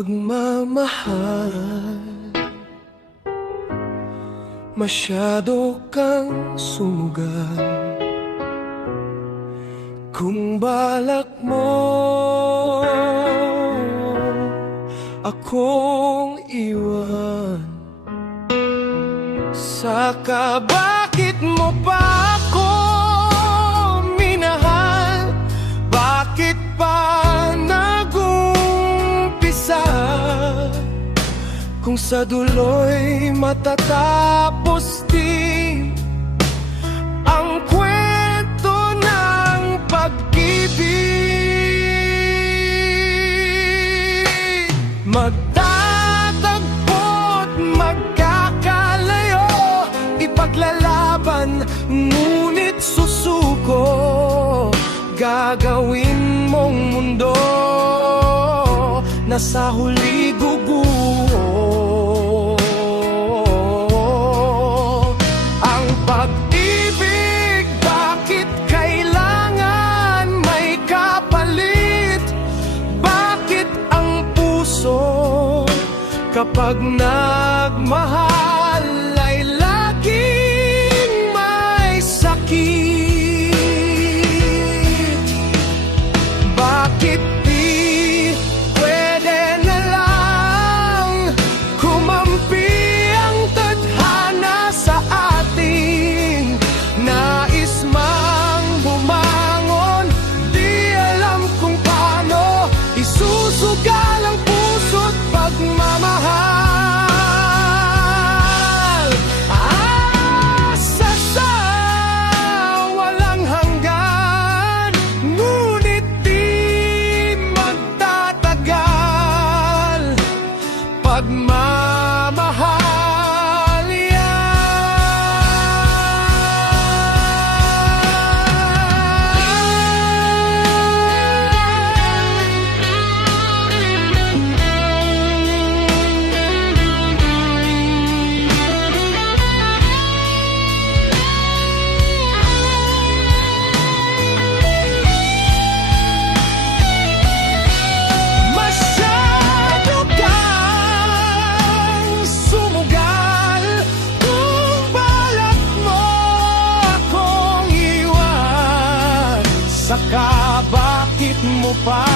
pagmamahal. Masyado kang sumugal. Kung balak mo akong iwan, saka bakit mo pa ako minahal? Bakit pa nag-umpisa? Kung sa dulo'y matatapos din ang kwento ng pag-ibig, magtatagpo't magkakalayo, ipaglalaban ngunit susuko. Gagawin mong mundo na sa huli guguho. Ang pag-ibig, bakit kailangan may kapalit? Bakit ang puso kapag nagmahal ay laging may sakit? Bakit di pwede na lang kumampi ang tadhana sa ating nais mang bumangon? Di alam kung paano isusugal ang puso't pagmamahal. Asa sa walang hanggan, ngunit di magtatagal. Pagmamahal masyado kang sumugal. Kung balak mo akong iwan, saka bakit mo pa